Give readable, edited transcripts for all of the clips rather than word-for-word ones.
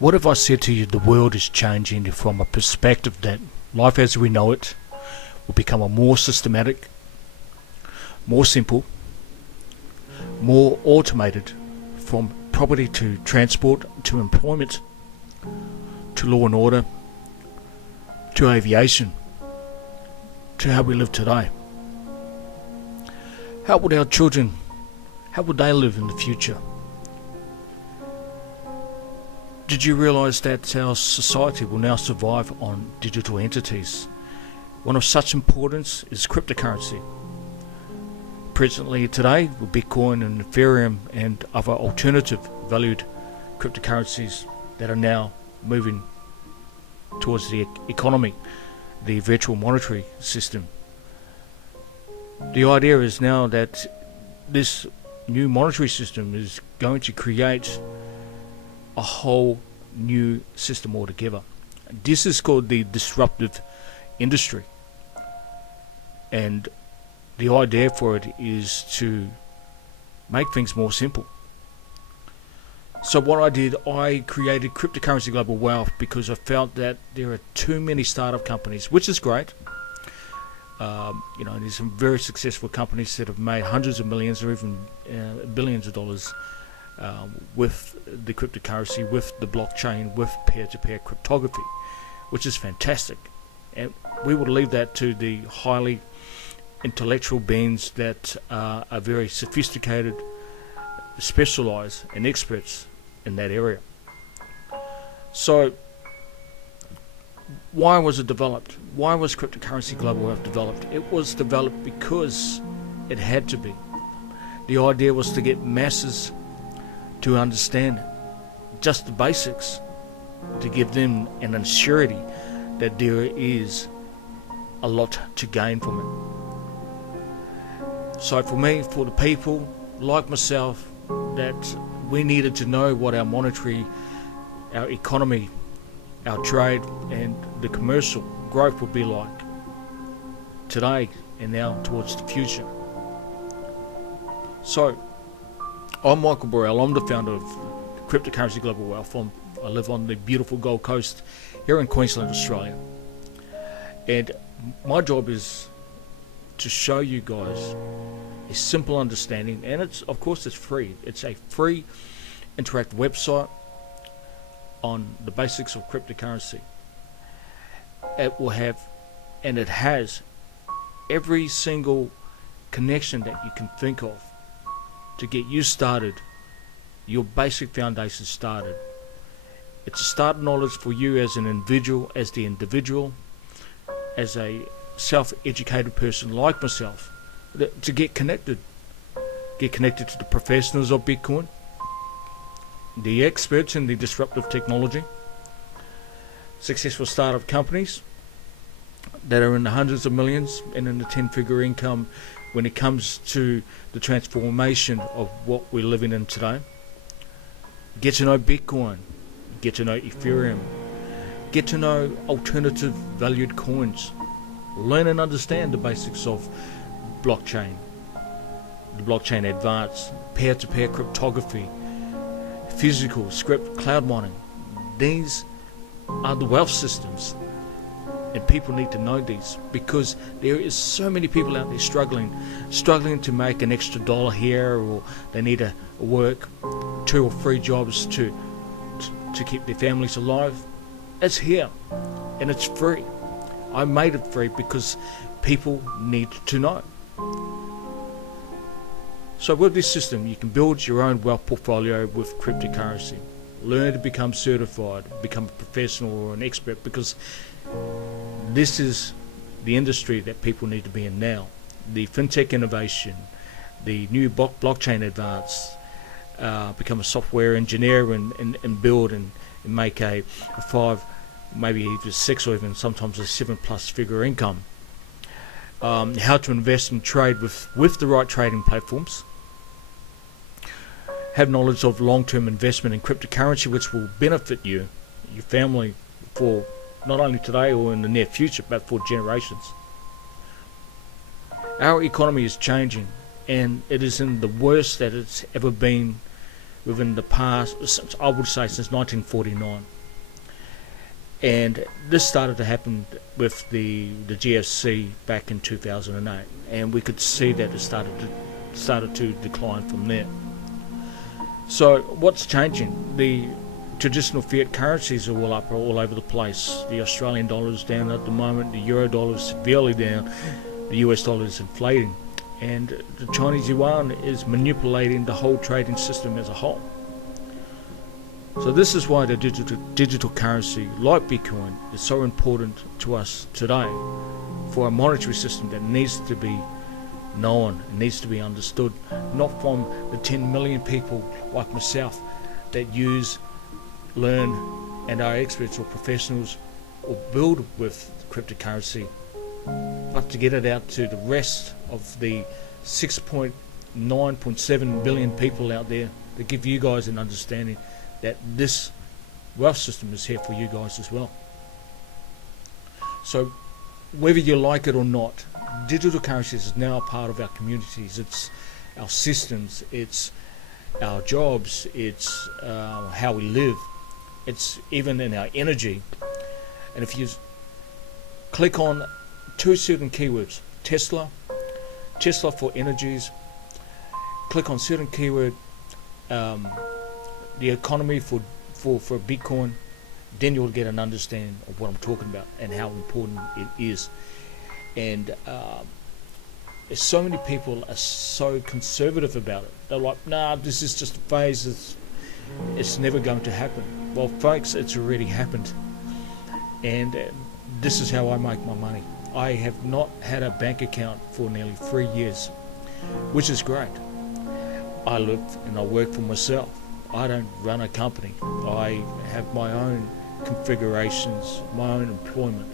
What if I said to you the world is changing from a perspective that life as we know it will become a more systematic, more simple, more automated, from property to transport to employment to law and order to aviation to how we live today? How would our children, how would they live in the future? Did you realise that our society will now survive on digital entities? One of such importance is cryptocurrency. Presently today, with Bitcoin and Ethereum and other alternative valued cryptocurrencies that are now moving towards the economy, the virtual monetary system. The idea is now that this new monetary system is going to create a whole new system altogether. This is called the disruptive industry, and the idea for it is to make things more simple. So what I did, I created Cryptocurrency Global Wealth because I felt that there are too many startup companies, which is great. There's some very successful companies that have made hundreds of millions or even billions of dollars with the cryptocurrency, with the blockchain, with peer-to-peer cryptography, which is fantastic. And we would leave that to the highly intellectual beings that are very sophisticated, specialised and experts in that area. So why was it developed? Why was Cryptocurrency Global Wealth developed? It was developed because it had to be. The idea was to get masses to understand just the basics, to give them an assurity that there is a lot to gain from it. So for me, for the people like myself, that we needed to know what our monetary, our economy, our trade and the commercial growth would be like today and now towards the future. So I'm Michael Burrell. I'm the founder of Cryptocurrency Global Wealth. I live on the beautiful Gold Coast here in Queensland, Australia. And my job is to show you guys a simple understanding, and it's free. It's a free interactive website on the basics of cryptocurrency. It will have, and it has, every single connection that you can think of to get you started, your basic foundation started. It's a start of knowledge for you as an individual, as a self-educated person like myself, to get connected to the professionals of Bitcoin, the experts in the disruptive technology, successful startup companies that are in the hundreds of millions and in the 10-figure income when it comes to the transformation of what we're living in today. Get to know Bitcoin, get to know Ethereum, get to know alternative valued coins, learn and understand the basics of blockchain, the blockchain advance, peer-to-peer cryptography, physical, script, cloud mining. These are the wealth systems, and people need to know these because there is so many people out there struggling to make an extra dollar here, or they need to work 2 or 3 jobs to keep their families alive. It's here and it's free. I made it free because people need to know. So with this system, you can build your own wealth portfolio with cryptocurrency. Learn to become certified, become a professional or an expert, because this is the industry that people need to be in now. The fintech innovation, the new blockchain advance, become a software engineer and build and make a 5, maybe even 6 or even sometimes a 7+ figure income. How to invest and trade with the right trading platforms. Have knowledge of long-term investment in cryptocurrency, which will benefit you, your family, for not only today or in the near future, but for generations. Our economy is changing, and it is in the worst that it's ever been within the past, I would say since 1949. And this started to happen with the GFC back in 2008, and we could see that it started to decline from there. So what's changing? The traditional fiat currencies are all over the place. The Australian dollar is down at the moment, the euro dollar is severely down, the US dollar is inflating, and the Chinese yuan is manipulating the whole trading system as a whole. So this is why the digital currency like Bitcoin is so important to us today, for a monetary system that needs to be known, it needs to be understood, not from the 10 million people like myself that use, learn, and are experts or professionals or build with cryptocurrency, but to get it out to the rest of the 6.9.7 billion people out there, to give you guys an understanding that this wealth system is here for you guys as well. So whether you like it or not, digital currencies is now a part of our communities. It's our systems, it's our jobs, it's how we live, it's even in our energy. And if you click on two certain keywords, Tesla for energies, click on certain keyword, the economy for Bitcoin, then you'll get an understanding of what I'm talking about and how important it is. And so many people are so conservative about it. They're like, nah, this is just a phase, it's never going to happen. Well folks, it's already happened, and this is how I make my money. I have not had a bank account for nearly 3 years, which is great. I live and I work for myself. I don't run a company. I have my own configurations, my own employment,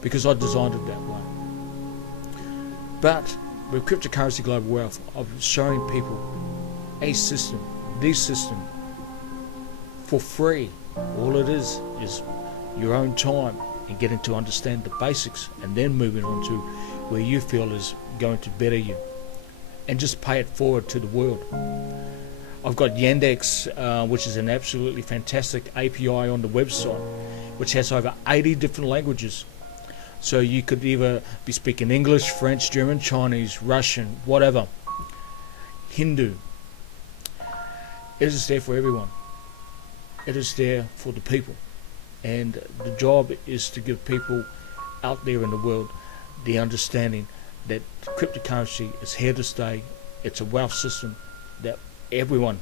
because I designed it that way. But with Cryptocurrency Global Wealth, I'm showing people a system, the system, for free. All it is your own time and getting to understand the basics, and then moving on to where you feel is going to better you, and just pay it forward to the world. I've got Yandex, which is an absolutely fantastic API on the website, which has over 80 different languages. So you could either be speaking English, French, German, Chinese, Russian, whatever, Hindu. It is there for everyone. It is there for the people. And the job is to give people out there in the world the understanding that cryptocurrency is here to stay. It's a wealth system that everyone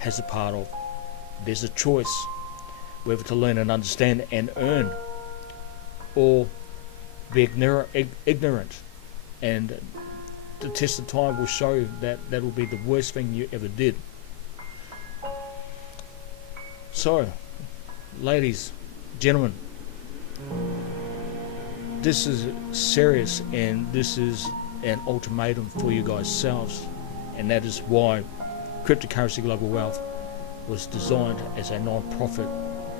has a part of. There's a choice whether to learn and understand and earn, or be ignorant, and the test of time will show you that that will be the worst thing you ever did. So, ladies, gentlemen, this is serious, and this is an ultimatum for you guys selves, and that is why Cryptocurrency Global Wealth was designed as a non-profit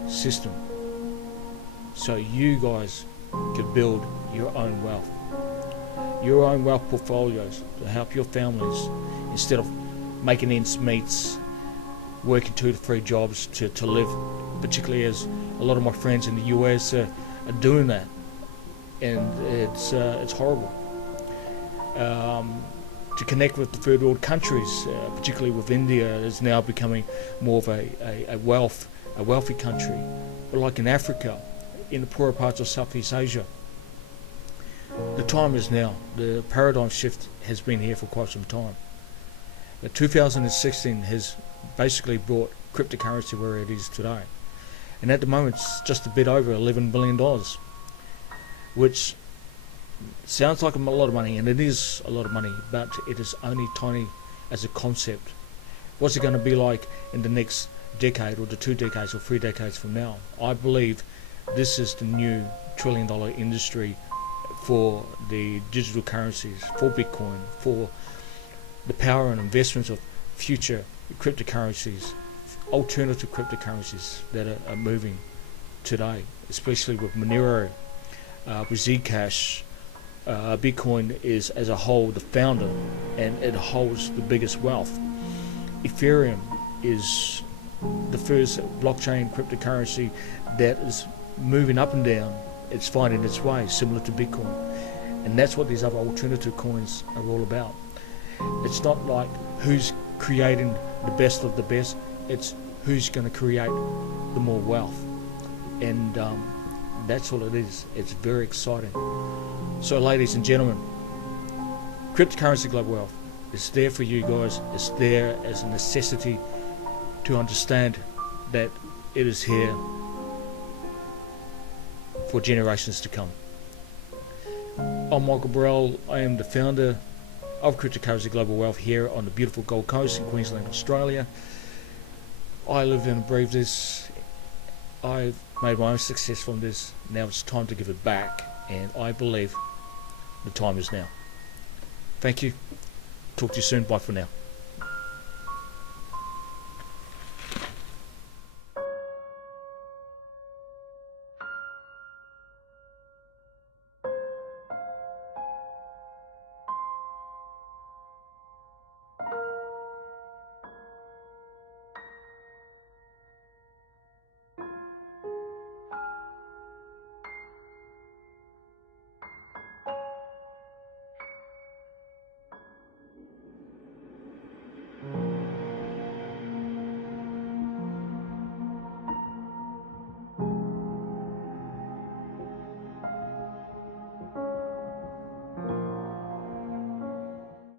system, so you guys could build your own wealth, your own wealth portfolios to help your families, instead of making ends meets, working 2 to 3 jobs to live, particularly as a lot of my friends in the US are doing that, and it's horrible. To connect with the third world countries, particularly with India, is now becoming more of a wealthy country, but like in Africa, in the poorer parts of Southeast Asia. The time is now. The paradigm shift has been here for quite some time. But 2016 has basically brought cryptocurrency where it is today, and at the moment it's just a bit over $11 billion, which sounds like a lot of money, and it is a lot of money, but it is only tiny as a concept. What's it going to be like in the next decade, or the 2 decades or 3 decades from now? I believe this is the new $1 trillion industry for the digital currencies, for Bitcoin, for the power and investments of future cryptocurrencies, alternative cryptocurrencies that are moving today, especially with Monero, with Zcash. Bitcoin is as a whole the founder, and it holds the biggest wealth. Ethereum is the first blockchain cryptocurrency that is moving up and down. It's finding its way, similar to Bitcoin. And that's what these other alternative coins are all about. It's not like who's creating the best of the best, it's who's going to create the more wealth. And that's all it is. It's very exciting. So ladies and gentlemen, cryptocurrency global wealth is there for you guys. It's there as a necessity to understand that it is here for generations to come. I'm Michael Burrell. I am the founder of Cryptocurrency Global Wealth here on the beautiful Gold Coast in Queensland, Australia. I live and breathe this. I've made my own success from this. Now it's time to give it back, and I believe the time is now. Thank you. Talk to you soon. Bye for now.